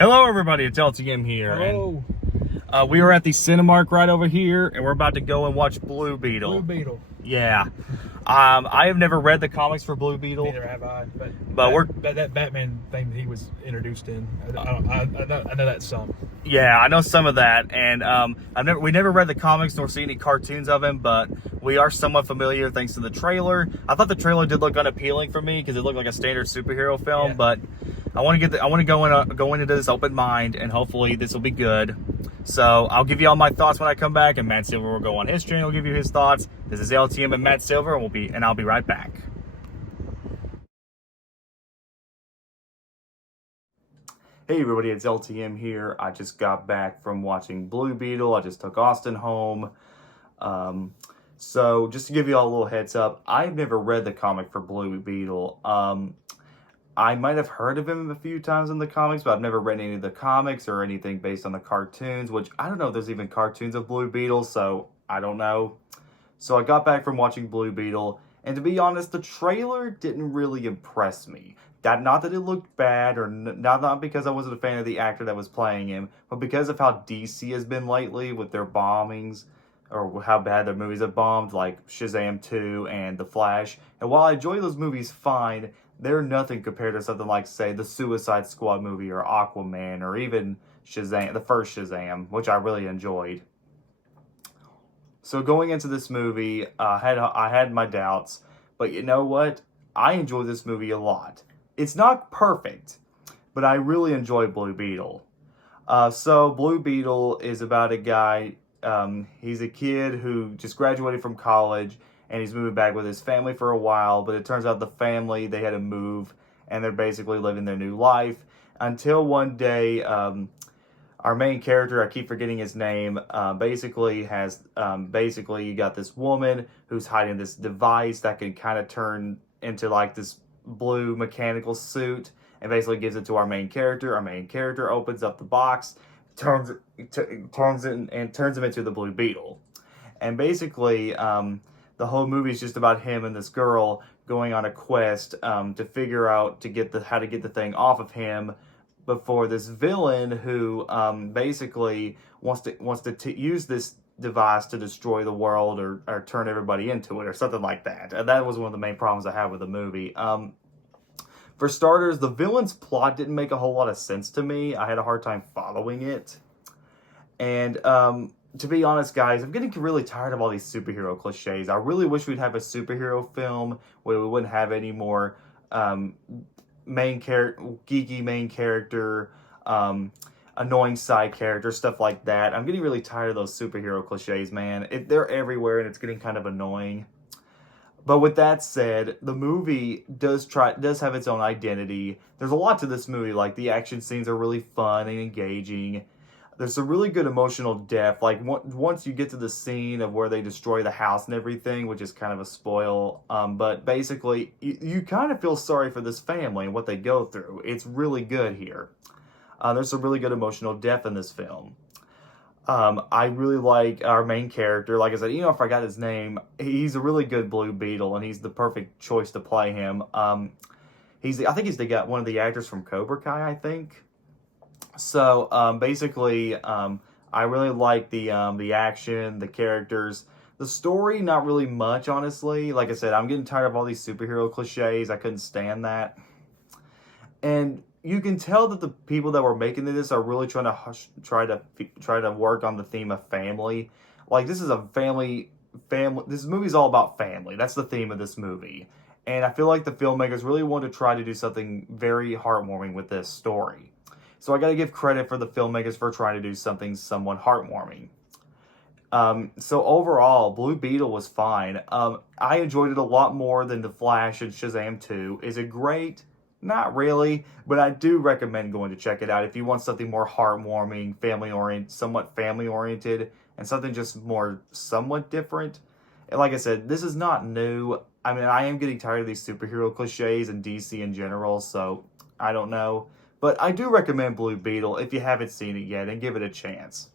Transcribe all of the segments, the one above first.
Hello everybody, it's LTM here. Hello. And we are at the Cinemark right over here, and we're about to go and watch Blue Beetle. Blue Beetle. Yeah. I have never read the comics for Blue Beetle. Neither have I. But that Batman thing he was introduced in. I know that some. Yeah, I know some of that, and we never read the comics nor seen any cartoons of him, but we are somewhat familiar thanks to the trailer. I thought the trailer did look unappealing for me because it looked like a standard superhero film, but I want to go into this open mind, and hopefully this will be good. So I'll give you all my thoughts when I come back, and Matt Silver will go on his channel, give you his thoughts. This is LTM and Matt Silver, and I'll be right back. Hey everybody, it's LTM here. I just got back from watching Blue Beetle. I just took Austin home. So just to give you all a little heads up, I've never read the comic for Blue Beetle. I might have heard of him a few times in the comics, but I've never read any of the comics or anything based on the cartoons, which I don't know if there's even cartoons of Blue Beetle, so I don't know. So I got back from watching Blue Beetle, and to be honest, the trailer didn't really impress me. Not that it looked bad, or not because I wasn't a fan of the actor that was playing him, but because of how DC has been lately with their bombings, or how bad their movies have bombed, like Shazam 2 and The Flash. And while I enjoy those movies fine, they're nothing compared to something like, say, the Suicide Squad movie, or Aquaman, or even Shazam, the first Shazam, which I really enjoyed. So going into this movie, I had my doubts, but you know what? I enjoy this movie a lot. It's not perfect, but I really enjoy Blue Beetle. So Blue Beetle is about a guy, he's a kid who just graduated from college, and he's moving back with his family for a while, but it turns out the family, they had to move, and they're basically living their new life, until one day, our main character, I keep forgetting his name, basically you got this woman who's hiding this device that can kind of turn into like this blue mechanical suit, and basically gives it to our main character. Our main character opens up the box, turns him into the Blue Beetle. And basically, the whole movie is just about him and this girl going on a quest to figure out how to get the thing off of him before this villain who basically wants to use this device to destroy the world, or turn everybody into it, or something like that. And that was one of the main problems I had with the movie. For starters, the villain's plot didn't make a whole lot of sense to me. I had a hard time following it. And to be honest, guys, I'm getting really tired of all these superhero cliches. I really wish we'd have a superhero film where we wouldn't have any more geeky main character, annoying side character, stuff like that. I'm getting really tired of those superhero cliches, man. They're everywhere, and it's getting kind of annoying. But with that said, the movie does have its own identity. There's a lot to this movie. Like, the action scenes are really fun and engaging. There's some really good emotional depth. Like, once you get to the scene of where they destroy the house and everything, which is kind of a spoil, but basically, you kind of feel sorry for this family and what they go through. It's really good here. There's some really good emotional depth in this film. I really like our main character. Like I said, I forgot his name. He's a really good Blue Beetle, and he's the perfect choice to play him. I think he's one of the actors from Cobra Kai, I think. So basically, I really like the action, the characters, the story. Not really much, honestly. Like I said, I'm getting tired of all these superhero cliches. I couldn't stand that, and you can tell that the people that were making this are really trying to work on the theme of family. Like, this is a family. This movie's all about family. That's the theme of this movie, and I feel like the filmmakers really want to try to do something very heartwarming with this story. So I got to give credit for the filmmakers for trying to do something somewhat heartwarming. So overall, Blue Beetle was fine. I enjoyed it a lot more than The Flash and Shazam 2. Is it great? Not really, but I do recommend going to check it out if you want something more heartwarming, somewhat family-oriented, and something just more somewhat different. And like I said, this is not new. I mean, I am getting tired of these superhero cliches and DC in general, so I don't know. But I do recommend Blue Beetle if you haven't seen it yet, and give it a chance.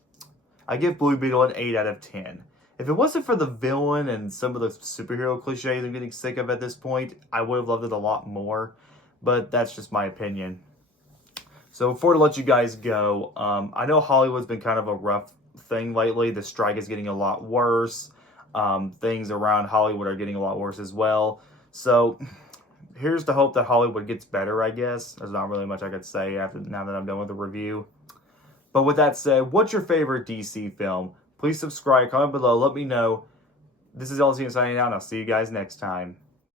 I give Blue Beetle an 8 out of 10. If it wasn't for the villain and some of the superhero cliches I'm getting sick of at this point, I would have loved it a lot more. But that's just my opinion. So before to let you guys go, I know Hollywood's been kind of a rough thing lately. The strike is getting a lot worse. Things around Hollywood are getting a lot worse as well. So here's to hope that Hollywood gets better, I guess. There's not really much I could say after now that I'm done with the review. But with that said, what's your favorite DC film? Please subscribe, comment below, let me know. This is LC signing out, and I'll see you guys next time.